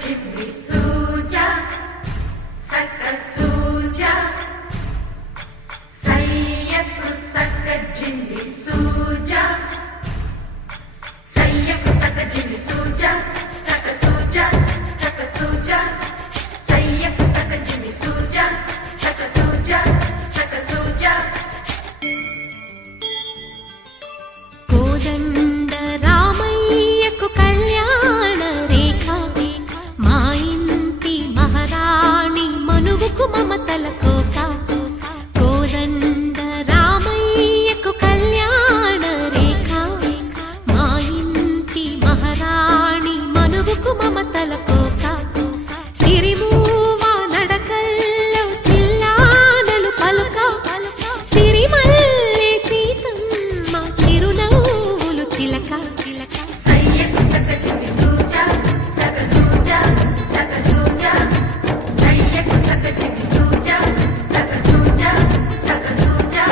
చిమ్మి సూజా సక్క సూజా సయ్యకు సక్క జిమ్మి సూజా సయ్యకు సక్క జిమ్మి సూజా సక్క సూజా సక్క సూజా సయ్యకు సక్క జిమ్మి సూజా సక్క సూజా సక్క సూజా కోదండ రామయ్యకు కళ్యాణ రేఖ మా ఇంటి మహారాణి మనువుకు మమతల కోక కోదండ రామయ్యకు కళ్యాణ రేఖ మా ఇంటి మహారాణి మనువుకు మమతల కోక సిరిమూవ నడకల్లో తిల్లానలు పలుక సిరిమల్లె సీతమ్మ చిరునవ్వులు చిలక సయ్యకు సక్క జిమ్మి సూజా సక్క సూజా సక్క సూజా సయ్యకు సక్క జిమ్మి సూజా సక్క సూజా సక్క సూజా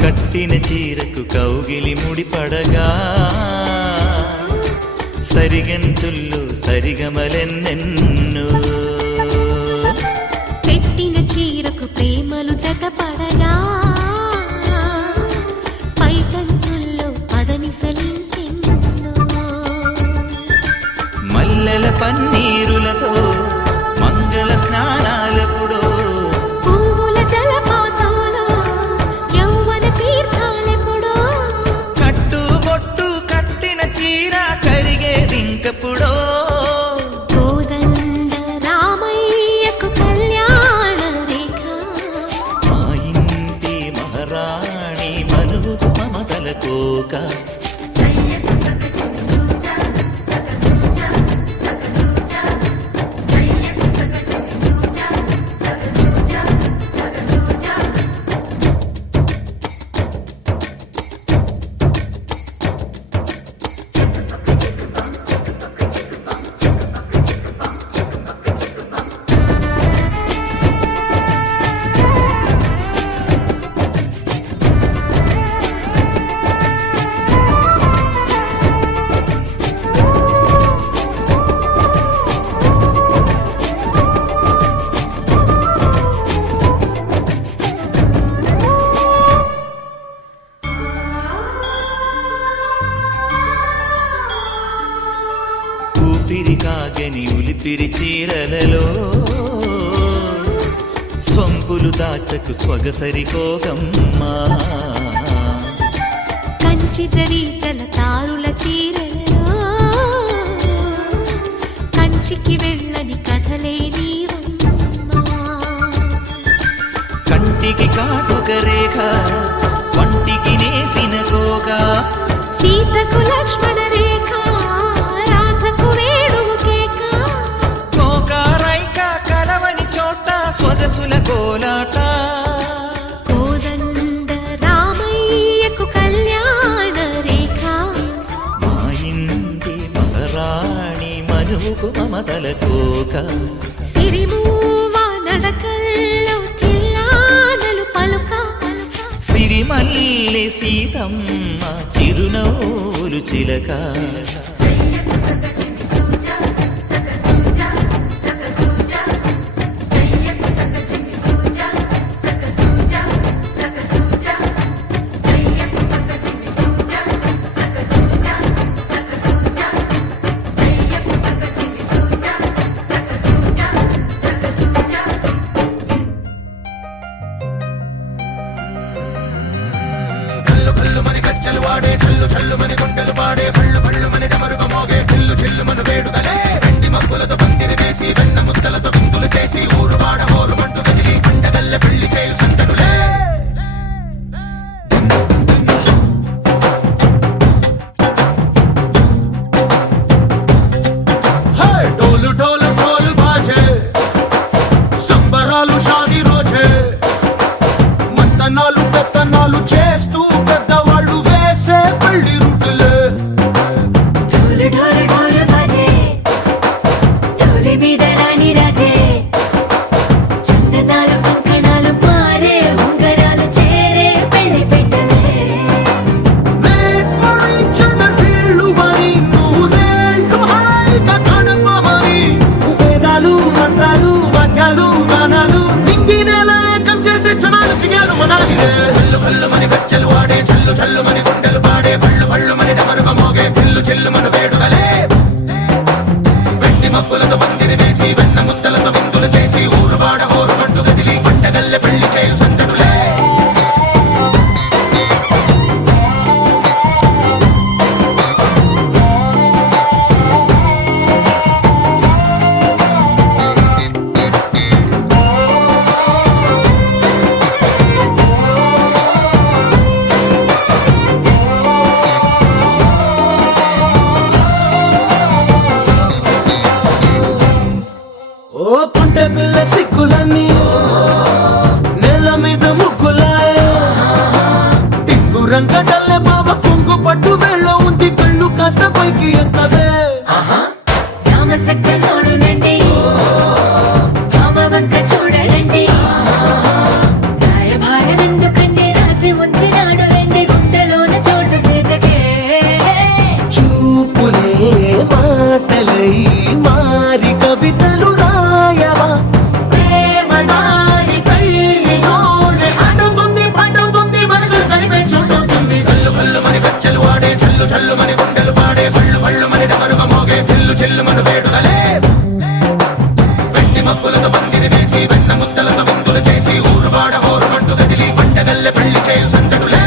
కట్టిన చీరకు కౌగిలి ముడిపడగా సరిగంతుల్లో సరిగమలెన్నెన్నో పెట్టిన చీరకు ప్రేమలు జతపడగా పైకంచుల్లో పదనిసలింకెన్నో మల్లెల పన్నీరులతో మంగళ స్నానాలెప్పుడో పువ్వుల జలపాతంలో యౌవన తీర్థాలెప్పుడో కట్టుబొట్టు కట్టిన చీర కరిగేదింకప్పుడో కోదండ రామయ్యకు కళ్యాణ రేఖ మా ఇంటి మహారాణి మనువుకు మమతల కోక సయ్యకు సక్క జిమ్మి సూజా సక్క సూజా సక్క సూజా సయ్యకు సక్క జిమ్మి సూజా సక్క సూజా సక్క సూజా ఊపిరి కాగని ఉలిపిరి చీరలలో సొంపులు దాచకు స్వగసరిపోగమ్మా కంచి జరి జలతారుల చీరలలో కంచికి వెళ్ళని కథలే నీవమ్మా కంటికి కాటుక రేఖ వంటికి నేసిన కోగా సీతకు లక్ష్మణ రేఖ రాధకు వేణువు కేక కోకారైక కలవని చోట స్వగసుల కోలాట కోదండ రామయ్యకు కళ్యాణ రేఖ మా ఇంటి మహారాణి మనువుకు మమతల కోక సిరిమూవ నడకల్లో తిల్లానలు పలుక సిరిమల్లె సీతమ్మ చిరునవ్వులు చిలక సయ్యకు సక్క జిమ్మి సూజా సక్క సూజా సక్క సూజా సయ్యకు సక్క జిమ్మి సూజా సక్క సూజా సక్క సూజా సయ్యకు సక్క జిమ్మి సూజా సక్క సూజా సక్క సూజా సయ్యకు సక్క జిమ్మి సూజా సక్క సూజా సక్క సూజా కల్లు కల్లు మని గజ్జలు వాడే కల్లు చల్లు మని గుండెలు పాడే కళ్ళు కళ్ళు మని డమరుగా మోగే చిల్లు చిల్లు మన వేడుదలే వెండి మబ్బులతో పందిరి వేసి వెన్న ముద్దలతో విందులు చేసి ఊరు వాడ ఊరు మంటు కదిలి పండగల్ల పెళ్లి చేయు సందడులే గజ్జలు వాడే చల్లు చల్లు మని గుండెలు పాడే పళ్ళు పళ్ళు మని డమరుగ మోగే చిల్లు చిల్లు మన వేడుకలే వెండి మబ్బులతో పందిరి వేసి వెన్న ముద్దలతో విందులు చేసి ఊరు వాడ హోరు పండు గదిలి పంటగల్లె పెళ్లి చేయు సందడులే ఓ పుంటె పిల్ల సిక్కులన్నీ నేల మీద ముగ్గులాయ టింగు రంగడల్లె బాబ కొంగు పట్టు వెళ్ళ ఉంది కళ్ళు కాస్త పైకి ఎక్కదే రామసక్క నోడులండి రామవంక చూడలండి రాయభారం ఎందుకండి రాసి ఉంచినాడు రెండు గుండెలోన చోటు సేతకే చూపులే మాటలై మారి కవితలు రాయవా ప్రేమ దారి కళ్ళిలోనే అడుగుంది పడుగుంది మనసు కలిపే చోటవుతుంది కల్లు కల్లు మని గజ్జలు వాడే చల్లు చల్లు మని గుండెలు పాడే పళ్ళు పళ్ళు మని డమరుగ మోగే చిల్లు చిల్లు మన వేడుకలే వెండి మబ్బులతో పందిరి వేసి వెన్న ముద్దలతో విందులు చేసి ఊరు వాడ హోరు మంటు గదిలి పంటగల్లె పెళ్లి చేయు సందడులే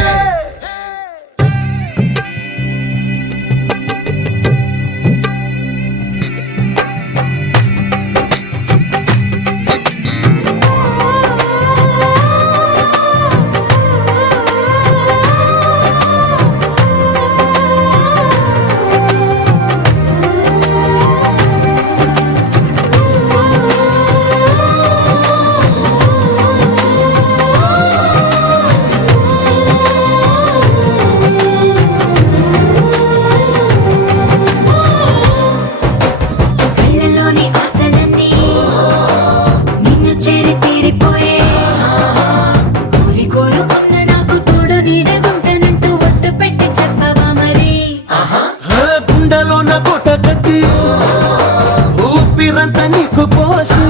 కళ్ళలోని ఆశలన్నీ నిన్ను చేరి తీరిపోయే కోరి కోరుకున్న నాకు తోడు నీడగుంటనంటూ ఒట్టు పెట్టి చెప్పవా మరి గుండెలోన కోట కట్టి ఊపిరంతా నీకు పోసి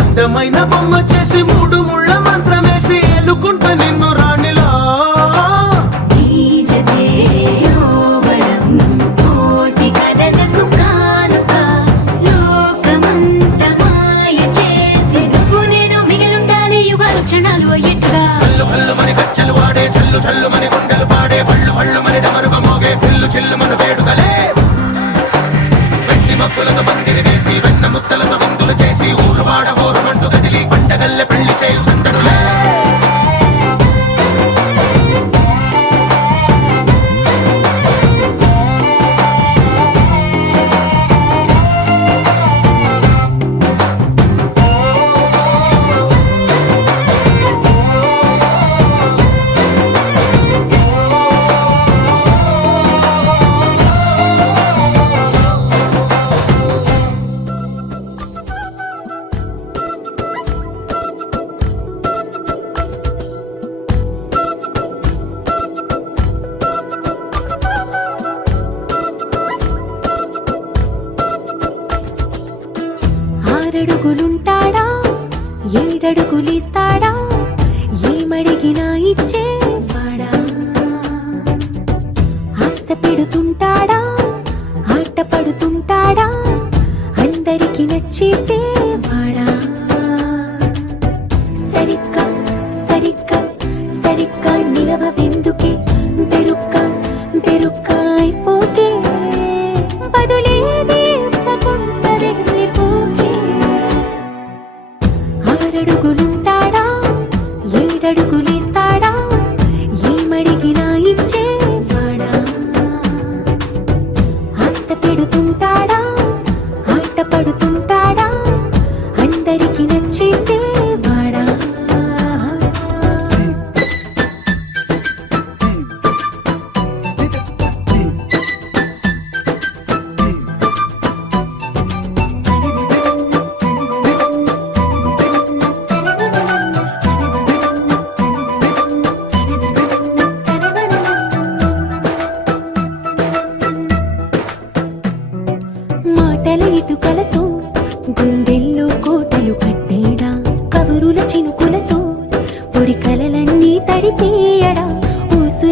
అందమైన బొమ్మ చేసి మూడు ముళ్ళ మంత్రమేసి ఎలుకుంటా నిన్ను రాణిలా నీజతే యోవరం కోటి కథలకు కానుక లోకమంత మాయ చేసి నువ్వు నేను మిగిలుండాలి యుగాలు క్షణాలు అయ్యేట్టుగా కల్లు కల్లు మని గజ్జలు వాడే చల్లు చల్లు మని గుండెలు పాడే పళ్ళు పళ్ళు మని డమరుగ మోగే చిల్లు చిల్లు మన వేడుకలే వెండి మబ్బులతో పందిరి వేసి వెన్న ముద్దలతో విందులు చేసి ఊరు వాడ హోరు మంటు గదిలి పంటగల్లె పెళ్లి చేయు సందడులే ఆరడుగులుంటాడా ఏడడుగులిస్తాడా ఏమడిగినా ఇచ్చేవాడా ఆశ పెడుతుంటాడా ఆట పడుతుంటాడా అందరికి నచ్చేసేవాడా సరిగ్గా సరిగ్గా సరిగ్గా నిలవెందుకే బెరుక్క బెరుక్క అయిపోతే బదులేది ఇవ్వకుండా వెళ్ళిపోకే ఆరడుగులుంటాడా ఏడడుగులేస్తాడా ఏమడిగినా ఇచ్చేవాడా ఆశ పెడుతుంటాడా ఆట పడుతుంటాడా అందరికి నచ్చేసేవాడా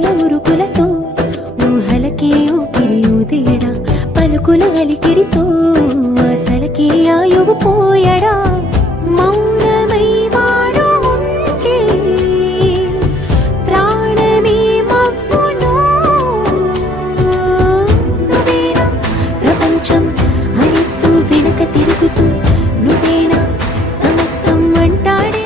ఊసుల ఉరుకులతో ఊహలకే ఊపిరి ఊదేయడా పలుకుల అలికిడితో అసలకే ఆయువు పోయడా మౌనమై వాడు ఉంటే ప్రాణమే మవ్వును నువ్వేనా ప్రపంచం అరిస్తూ వెనక తిరుగుతూ నువ్వేనా సమస్తం అంటాడే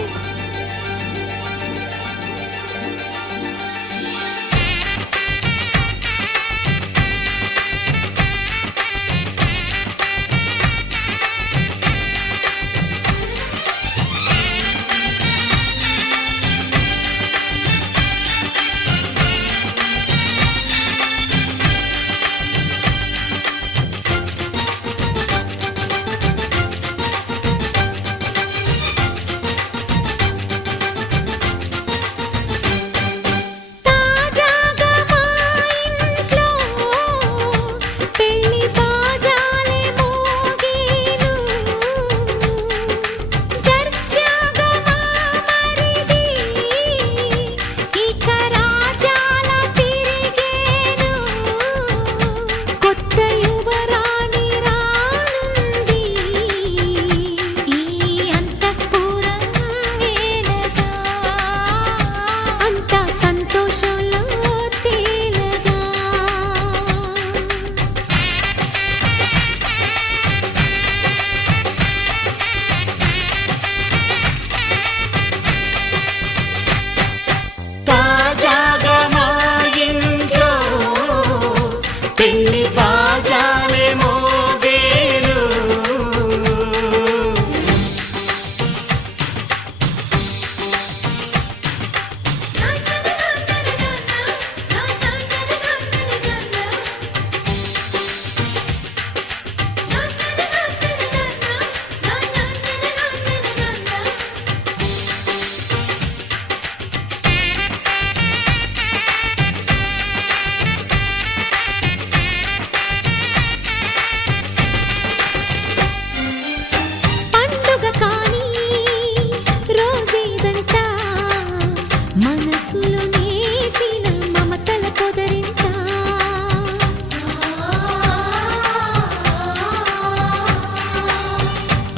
తాజాగా మా ఇంట్లో పెళ్లి బాజాలే మోగేను దర్జాగా మా మరిది ఇక రాజాల తిరిగేను కొత్త యువరాణి రానుంది ఈ అంతఃపురం ఏలగా అంతా సంతోషంలో తేలగా తాజాగా మా ఇంట్లో పెళ్లి బాజాలే మోగేను పండుగ కాని రోజేదంట మనసులో నేసిన మమతల పొదరింట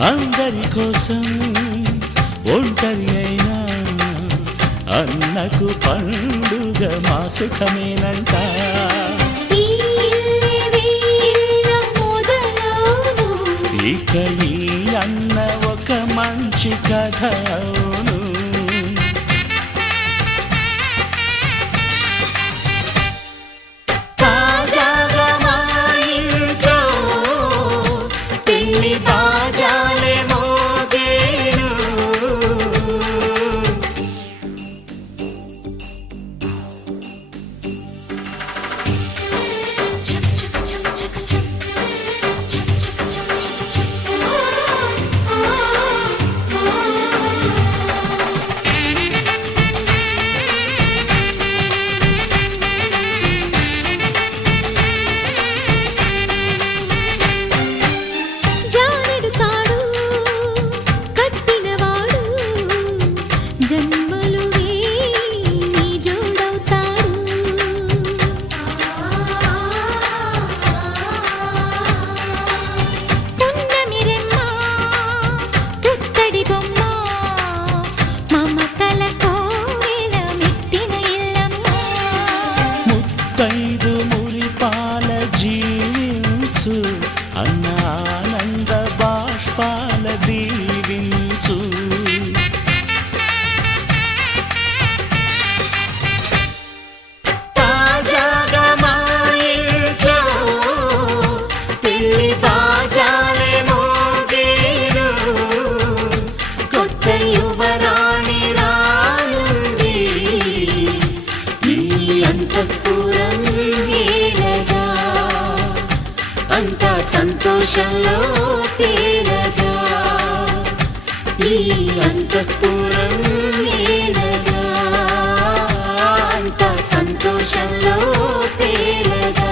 అందరి కోసం ఒంటరి అయినా అన్నకు పండుగ మా సుఖమేనంట ఈ ఇల్లే వీళ్ళ మొదలవును ఇక ఈ అన్న ఒక మంచి కథ అవును తాజాగా మా ఇంట్లో పెళ్లి బాజాలే మోగేను జానెడు తాడు కట్టినవాడు జన్మలు వేయి జోడవుతాడు పున్నమిరెమ్మ పుత్తడి బొమ్మ మమతల కోవెల మెట్టిన ఇల్లమ్మ ముత్తైదు మురిపాల జీవించు అన్న ఆనంద బాష్పాల దీవించు తాజాగా మా ఇంట్లో పెళ్లి బాజాలే మోగేను కొత్త యువరాణి రానుంది ఈ అంతఃపురం ఏలగా అంతా సంతోషంలో తేలగా ఈ అంతఃపురం ఏలగా అంతా సంతోషంలో తేలగా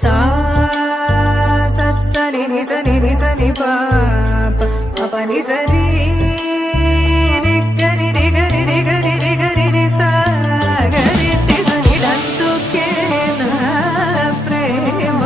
సా సత్ సని ని సని ని సని పా ప ని సరి రి గరి రి గరి రి గరి రి గరి రి సా గరి టి సని దంతుకే నా ప్రేమ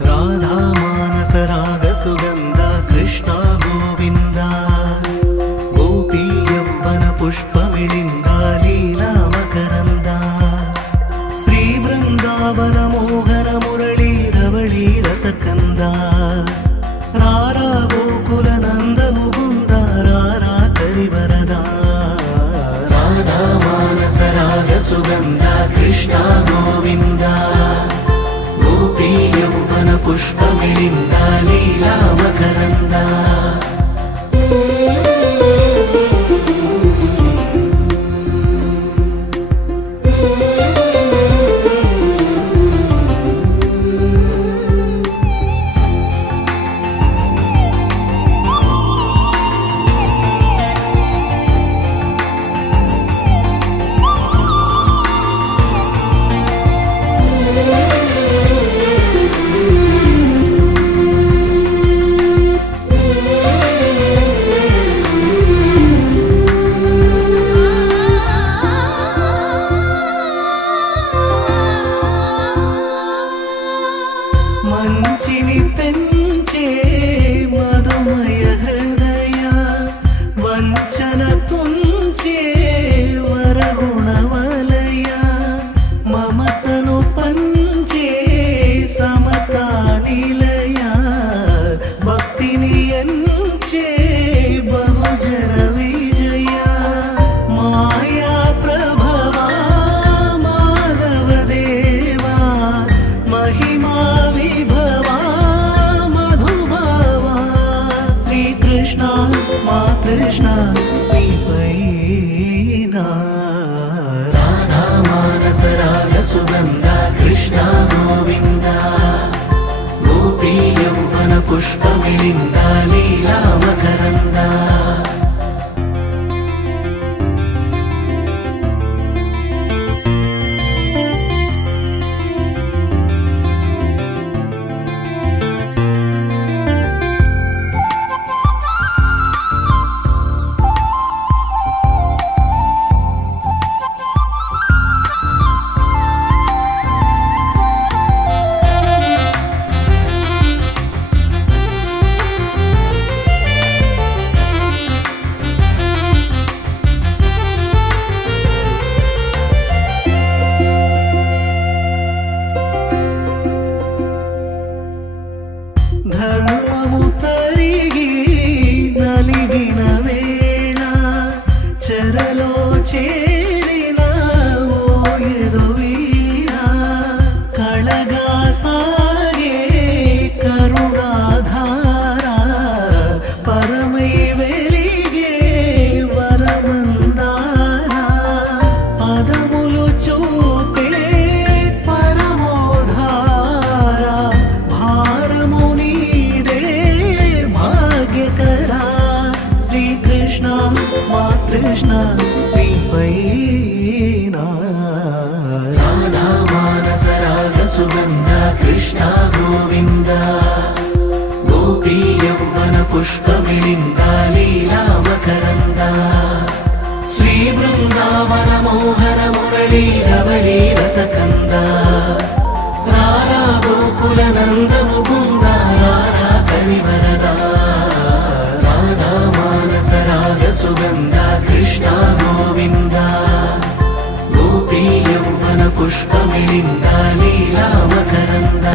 రాధా మానస రాగ సుగంధ కృష్ణ గోవింద గోపీ యవ్వన పుష్పమిళింద లీలా మకరంద శ్రీ బృందావన మోహన మురళీ రవళీ రసకంద రారా గోకుల నంద ముకుంద రారా కరివరద రాధా మానస రాగ సుగంధ కృష్ణ గోవింద గోపీ యవ్వన పుష్పమిళింద లీలా మకరంద మంచిని పెంచే మధుమయ హృదయ వంచన తుంచే వరగుణవలయ మమతను పంచే సమతా నిలయ భక్తిని ఎంచే బహుజన విజయ మాయా ప్రభవా మాధవ దేవా మహిమా విభవా మధుభావా శ్రీకృష్ణ మా కృష్ణ నీపైనా రాధా మానస రాగ సుగంధ కృష్ణ గోవింద గోపీ యవ్వన పుష్పమిళింద లీలా మకరంద హారమై వెలిగే వరమందారా పదములు చూపే పరమోధారా భారము నీదే భాగ్యకరా శ్రీకృష్ణ మా కృష్ణ నీపై రాధా మానస రాగ సుగంధ కృష్ణ గోవింద గోపీ యౌవన పుష్పమిళింద లీలా మకరంద శ్రీ బృందావన మోహన మురళీ రవళీ రసకంద రారా గోకుల నంద ముకుంద రారా కరివరద రాధా మానస రాగ సుగంధ కృష్ణ గోవింద గోపీ యౌవన పుష్పమిళింద లీలా మకరంద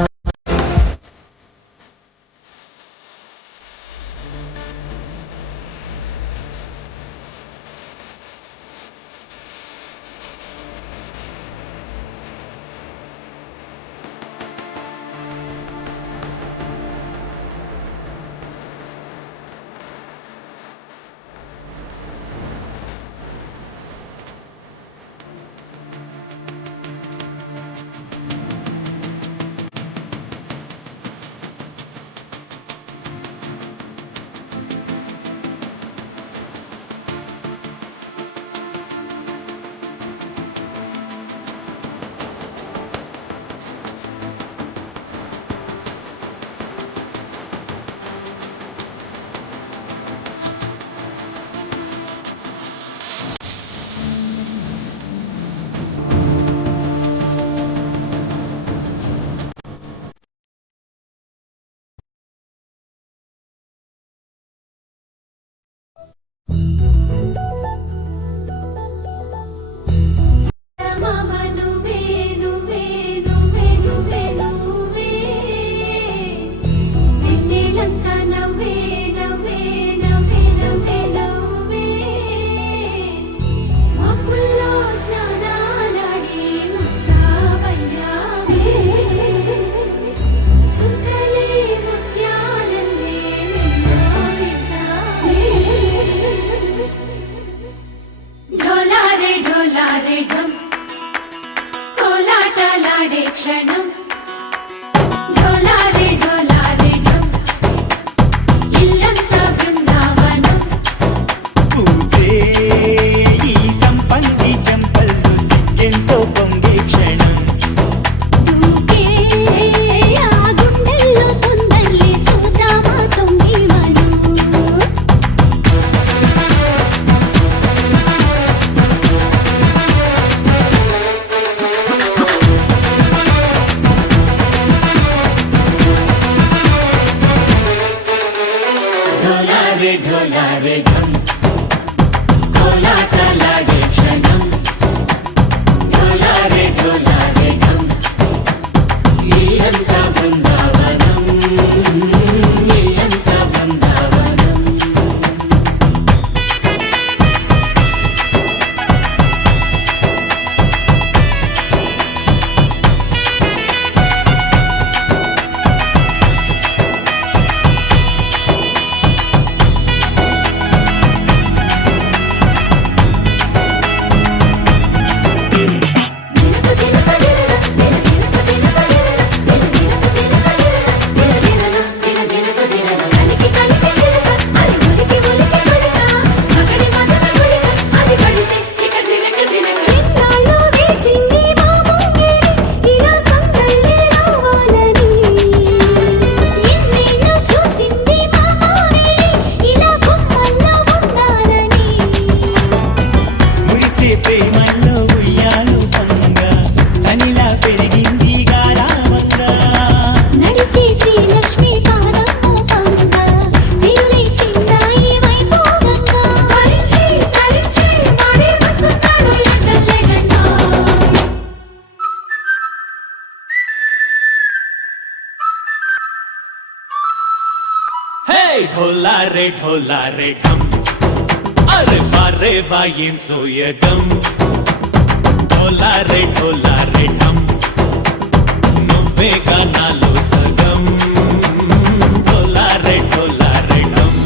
మమ నువ్వే నువ్వే నువ్వే నువ్వే నువ్వే నిన్నేలంతా నవ్వే నవ్వే నవ్వే నవ్వే నవ్వే మబ్బుల్లో స్నానాలాడి ముస్తాబయ్యావే చుక్కలే ముత్యాలల్లే మిన్నావేశావే ఢోలారే ఢోలారే ఢమ్ కోలాటలాడే క్షణం ఢోలారే ఢోలారే ఢమ్ ఇల్లంతా బృందావనం పూసే ఈ సంపంగి చెంపల్లో సిగ్గెంతో పొంగే క్షణం దూకే ఆ గుండెల్లో తొందరలే చూద్దామా తొంగి మనం ఢోలారే ఢోలారే ఢమ్ కోలాటలాడే క్షణం ఢోలారే ఢోలారే ఢమ్ ఇల్లంతా బృందావనం ఇల్లంతా బృందావనం మురిసే ప్రేమల్లో ఉయ్యాలు పంగా తనిలా పెరిగింది గారావంగా నడిచే శ్రీలక్ష్మి పాదము పంగ సిరులై చిందాయి వైభోగంగా తరించి తరించి వాడే వస్తున్నాడు లండన్ లెగండా హే ఢోలారే ఢోలారే ఢమ్ అరే వారే వాయేం సోయగం ఢోలారే ఢోలారే ఢమ్ నువ్వే గానాలో సగం ఢోలారే ఢోలారే ఢమ్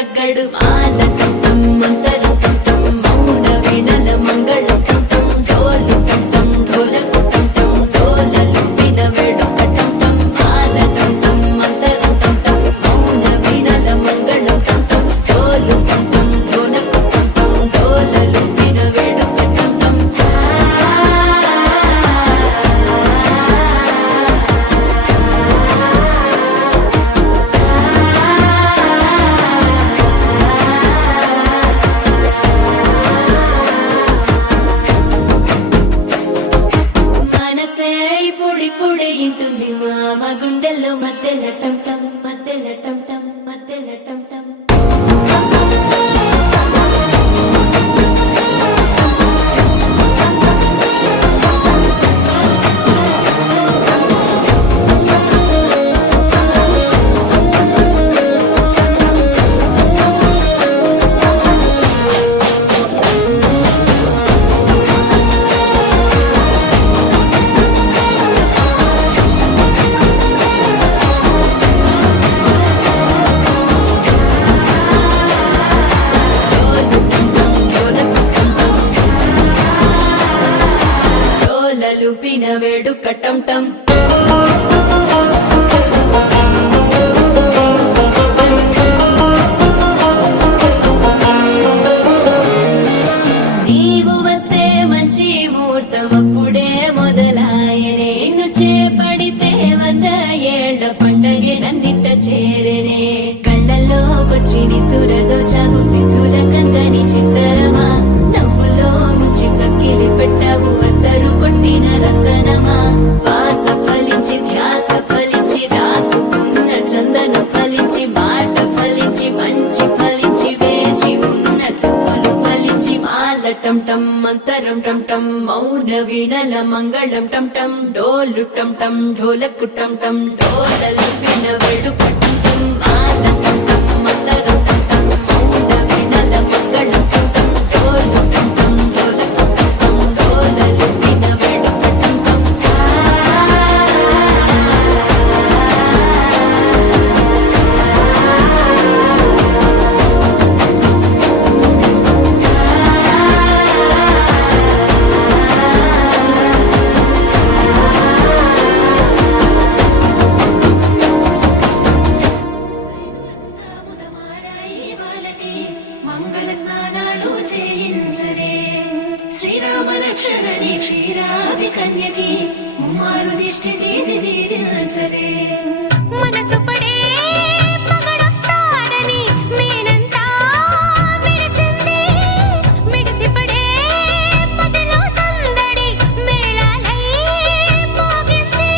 తగ్గడు మాల టం మంతరం టం మౌన వీణల మంగళం టం డోలు టం ఢోలకు టం డోలలు విన వేడుక టం మాల టం మంతరం టం మౌన వీణల మంగళం టం డోలు టం ఢోలకు టం డోలలు విన వేడుక టం మనసే పొడి ఇంటుంది మామ గుండెల్లో మధ్యల టం టం మధ్యల టం టం మధ్యల టం టం డోలలు విన వేడుక టం టం నీవు వస్తే మంచి ముహూర్తం అప్పుడే మొదలాయనే నిన్ను చేపడితే 100 ఏళ్ల పండగే నన్నిట్ట చేరేనే కళ్ళల్లోకొచ్చి నిద్దురదోచావు సిద్ధుల కందని చిత్తరమా నవ్వులో ముంచి చక్కిలి పెట్టావు అద్దరు కొట్టిన రతనమా శ్వాస ఫలించి ధ్యాస ఫలించి రాసుకున్న చందన ఫలించి మాట ఫలించి మంచి ఫలించి వేచి ఉన్న చూపులు ఫలించి మాల టం టం మంతరం టం టం మౌన వీణల మంగళం టం టం డోలు టం టం ఢోలకు టం టం డోలలు విన వేడుక టం టం మాల టం టం మంతరం టం టం మౌన వీణల మంగళం టం టం డోలు టం టం ఢోలకు టం టం డోలలు విన వేడుక టం టం మంగళ స్నానాలు చేయించరే శ్రీరామ రక్షణని క్షీరావి కన్యకి ముమ్మారు దిష్టి తీసి దీవించరే మనసు పడే మగడొస్తాడని మేనంతా మెరిసింది మిడిసిపడే మదిలో సందడి మేళాలై మోగింది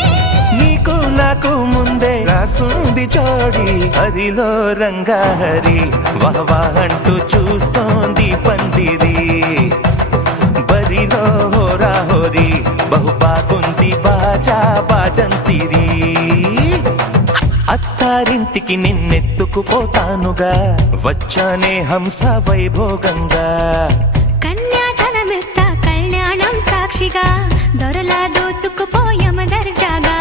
నీకు నాకు ముందే రాసుంది జోడి హరిలో రంగా హరి వహవా అంటూ చూస్తోంది పందిరి బరిలో హోరా హోరి బహు బాగుంది బాజా బాజంతిరి అత్తారింటికి నిన్నెత్తుకుపోతానుగా వచ్చానే హంస వైభోగంగా కన్యాధనమిస్తా కళ్యాణం సాక్షిగా దొరలా దోచుకుపోయమ దర్జాగా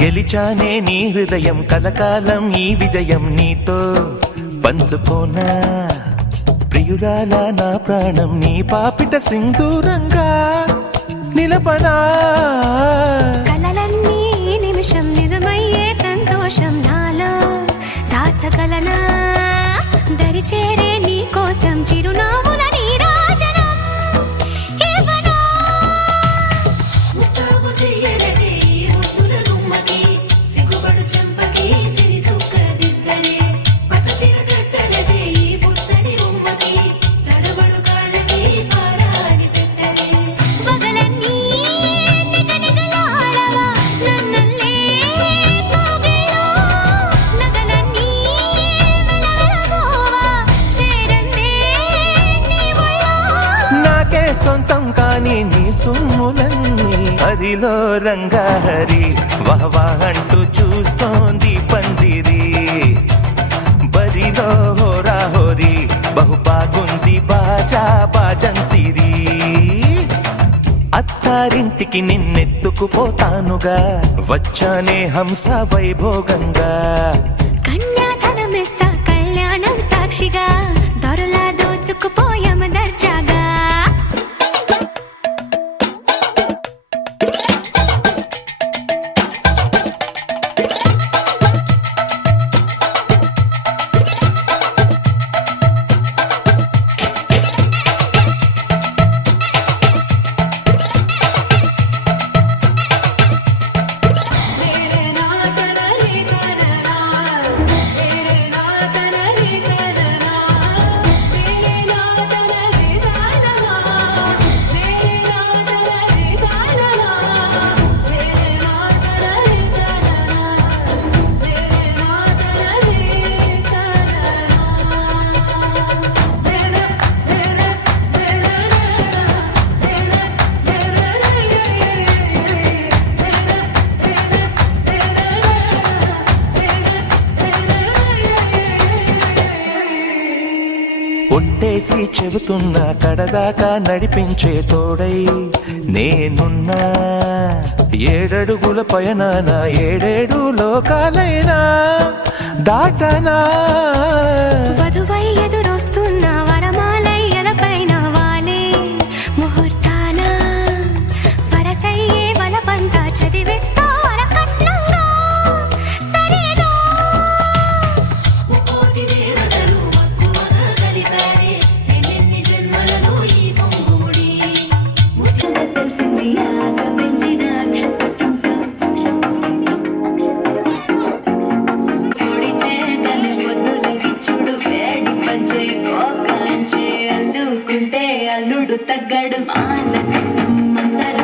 గెలిచానే నీ హృదయం కలకాలం ఈ విజయం నీతో పంచుకోనా ప్రియురాలా నా ప్రాణం నీ పాపిట సింధూరంగా నిలపనా కలలన్నీ నిమిషం నిజమయ్యే సంతోషం నాలో దాచగలనా దరిచేరే నీ కోసం చిరునవ్వుల నీరాజనం ఇవ్వనా ముస్తాబు చెయ్యరటే ఈ ముద్దుల గుమ్మకి సిగ్గుపడు చెంపకి సిరి చుక్క దిద్దరే పట్టు చీర కట్టరే సొంతం కాని నీ సొమ్ములన్నీ హరిలో రంగాహరి వహవా అంటూ చూస్తోంది పందిరి బరిలో హోరా హోరి బహు బాగుంది బాజా బాజంతిరి అత్తారింటికి నిన్నెత్తుకుపోతానుగా వచ్చానే హంస వైభోగంగా కన్యాధనమిస్తా కళ్యాణం సాక్షిగా దొరలా దోచుకుపోయామ దర్జాగా ఒట్టేసి చెబుతున్నా కడదాకా నడిపించే తోడై నేనున్నా ఏడడుగుల పయనాన ఏడేడు లోకాలైనా దాటనా వధువై ఎదురొస్తున్న వరమాలై ఎదపైన వాలే ముహూర్తాన వరసయ్యే వలపంతా చదివిస్తా వరకట్నంగా సరేనా కోటి దేవతలు మక్కువగా కలిపారే ఎన్నెన్ని జన్మలలో ఈ పొంగుముడి ముచ్చట తెలిసింది ఆశ పెంచిన కోడి చేయగలి పొద్దుల గిచ్చుడు వేడి పంచే కోకంచే అల్లుకుంటే అల్లుడు తగ్గడు మాల మందర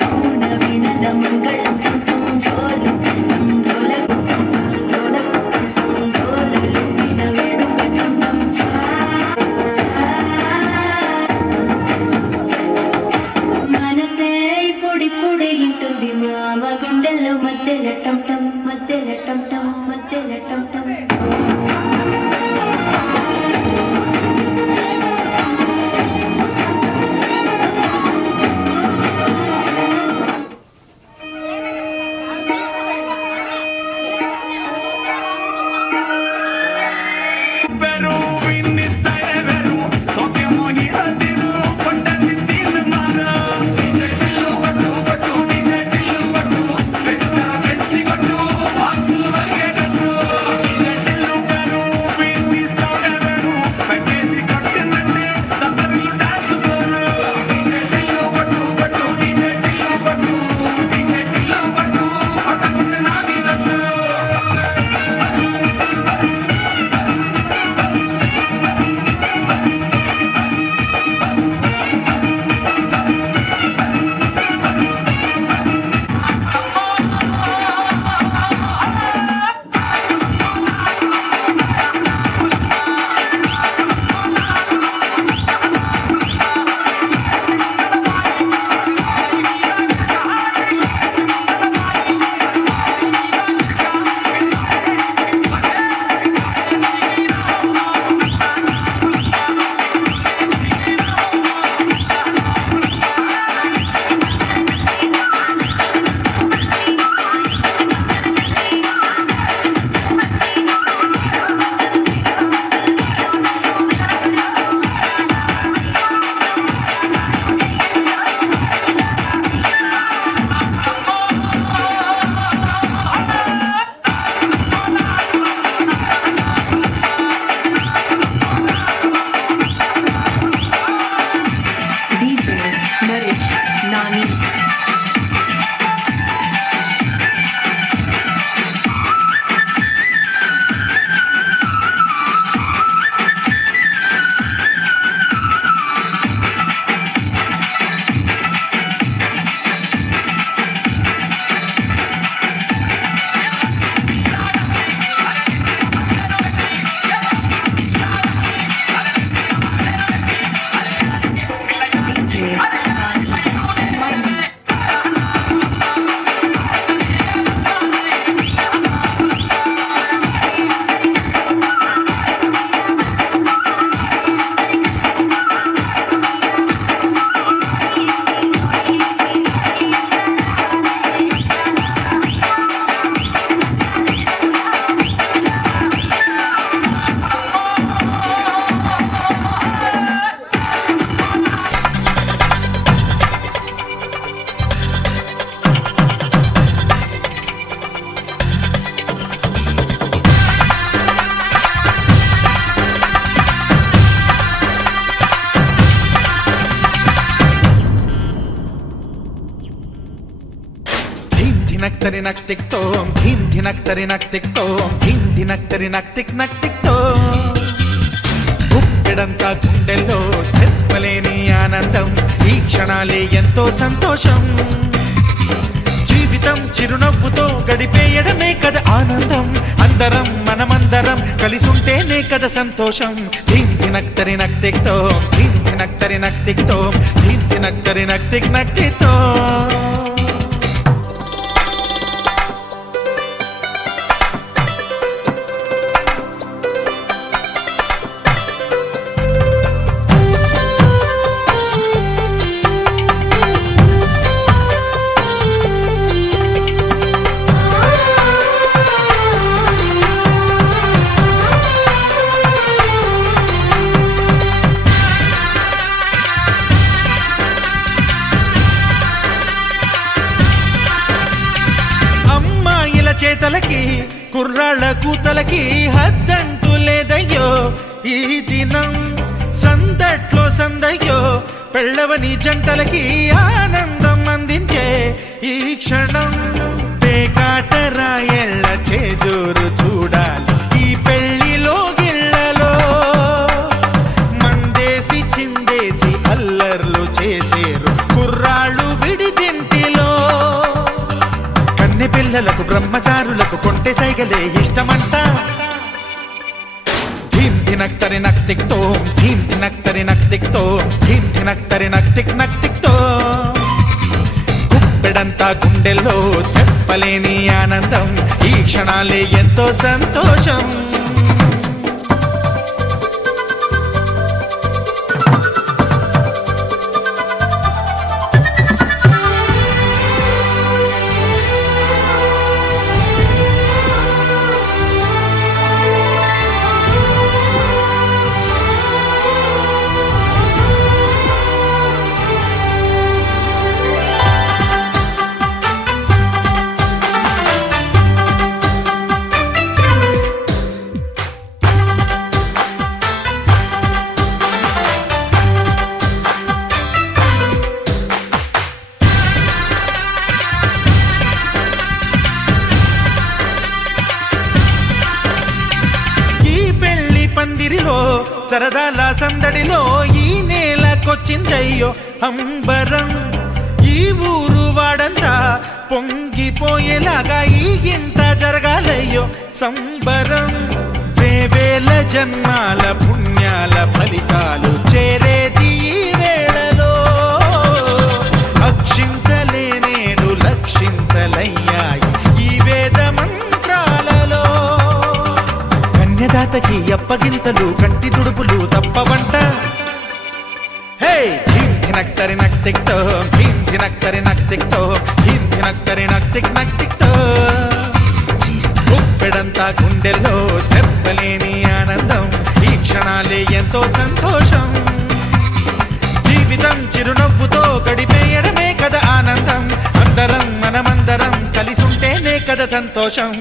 మౌన వినల మంగళ డోలు డోల డోల డోలలు విన వేడుక మనసే పొడి పొడి ఇంటుంది మామ గుండెల్లో మధ్యల టం టం మధ్యల టం టం మధ్యల టం టం Beru ధినక్తరి నక్తిక్తోం ధీం ధినక్తరి నక్తిక్తోం ధీం ధినక్తరి నక్తిక్తోం గుప్పెడంతా గుండెల్లో చెప్పలేని ఆనందం ఈ క్షణాలే ఎంతో సంతోషం జీవితం చిరునవ్వుతో గడిపేయడమే కదా ఆనందం అందరం మనమందరం కలిసుంటేనే కదా సంతోషం ధీం ధినక్తరి నక్తిక్తోం ధీం ధినక్తరి నక్తిక్తోం ధీం ధినక్తరి నక్తిక్తోం చేతలకి కుర్రాళ్ళ కూతలకి హద్దంటూ లేదయ్యో ఈ దినం సందట్లో సందయ్యో పెళ్ళవని జంటలకి ఆనందం అందించే ఈ క్షణం పేకాటరాయళ్ళ చేజోరు చూడాలి ఈ పెళ్లిలో గిళ్ళలో మందేసి చిందేసి అల్లర్లు చేసేరు కుర్రాళ్ళు విడిదింటిలో కన్నె పిల్లలకు బ్రహ్మచారులకు కొంటె సైగలే ఇష్టమంట ధీం ధినక్తరి నక్తిక్తోం ధీం ధినక్తరి నక్తిక్తోం ధీం ధినక్తరి నక్తిక్తోం గుప్పెడంతా గుండెల్లో చెప్పలేని ఆనందం ఈ క్షణాలే ఎంతో సంతోషం పందిరిలో సరదాల సందడిలో ఈ నేలకొచ్చిందయ్యో అంబరం ఈ ఊరు వాడంతా పొంగిపోయేలాగా ఈ గింత జరగాలయ్యో సంబరం వేవేల జన్మాల పుణ్యాల ఫలితాలు చేరేది ఈ వేళలో అక్షింతలే నేను లక్షింతలయ్యాయి ఈ వేద మంత్రాలలో కన్యదాతకి అప్పగింతలు కంటి దుడుపులు తప్పవంట హే ధీం ధినక్తరి నక్తిక్తోం ధీం ధినక్తరి నక్తిక్తోం ధీం ధినక్తరి నక్తిక్తోం గుప్పెడంతా గుండెల్లో చెప్పలేని ఆనందం ఈ క్షణాలే ఎంతో సంతోషం జీవితం చిరునవ్వుతో గడిపేయడమే కదా ఆనందం అందరం మనమందరం కలిసుంటేనే కదా సంతోషం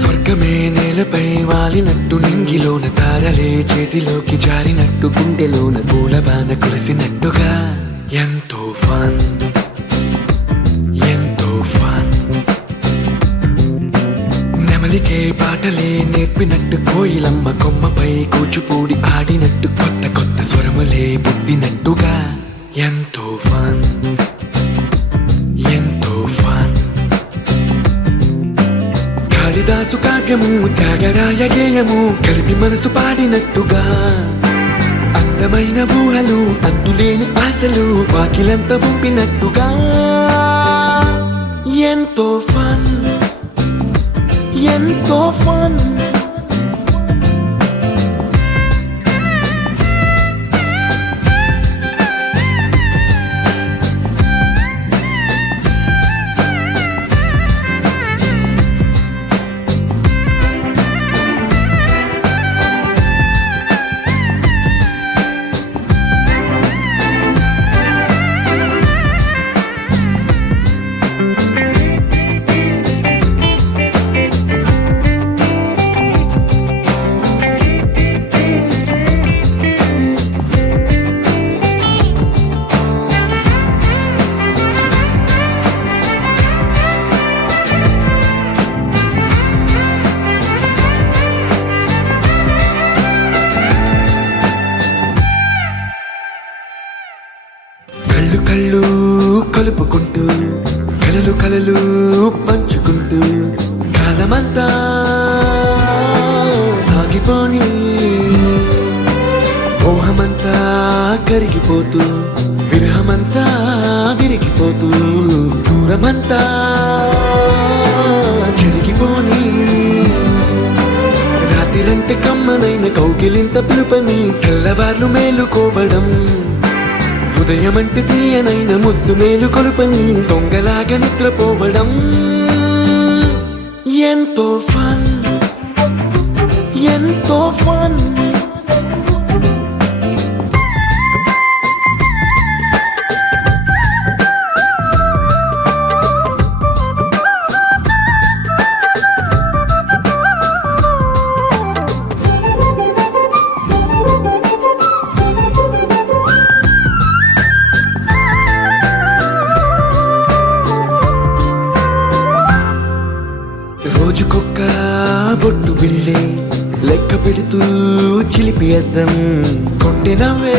స్వర్గమే నేలపై వాలినట్టు నింగిలోన తారలే చేతిలోకి జారినట్టు గుండెలోన పూలబాన కురిసినట్టుగా ఎంతో ఫన్ ఎంతో ఫన్ నెమలికే పాటలే నేర్పినట్టు కోయిలమ్మ కొమ్మపై కూచిపూడి ఆడినట్టు కొత్త కొత్త స్వరములే పుట్టినట్టుగా ఎంతో ఫన్ ఎంతో ఫన్ కాళిదాసు కావ్య రాగము త్యాగరాయ గేయము కలిపి మనసు పాడినట్టుగా అందమైన ఊహలు అంతులేని ఆశలు వాకిలంతా పంపినట్టుగా ఎంతో ఫన్ ఎంతో ఫన్ కళ్ళు కళ్ళు కలుపుకుంటూ కలలు కలలు పంచుకుంటూ కాలమంతా సాగిపోని మోహమంతా కరిగిపోతూ విరహమంతా విరిగిపోతూ దూరమంతా జరిగిపోని రాత్రిరంటే కమ్మనైన కౌగిలింత పిలుపని తెల్లవార్లు మేలుకోవడం ఉదయమంటే తీయనైన ముద్దు మేలు కొలుపని దొంగలాగా నిద్రపోవడం ఎంతో ఫన్ ఎంతో ఫన్ రోజుకొక్క బొట్టు బిళ్ళే లెక్క పెడుతూ చిలిపి అద్దం కొంటె నవ్వే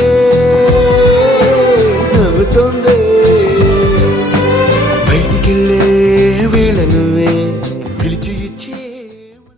నవ్వుతోందే బయటికెళ్ళే వేళ నువ్వే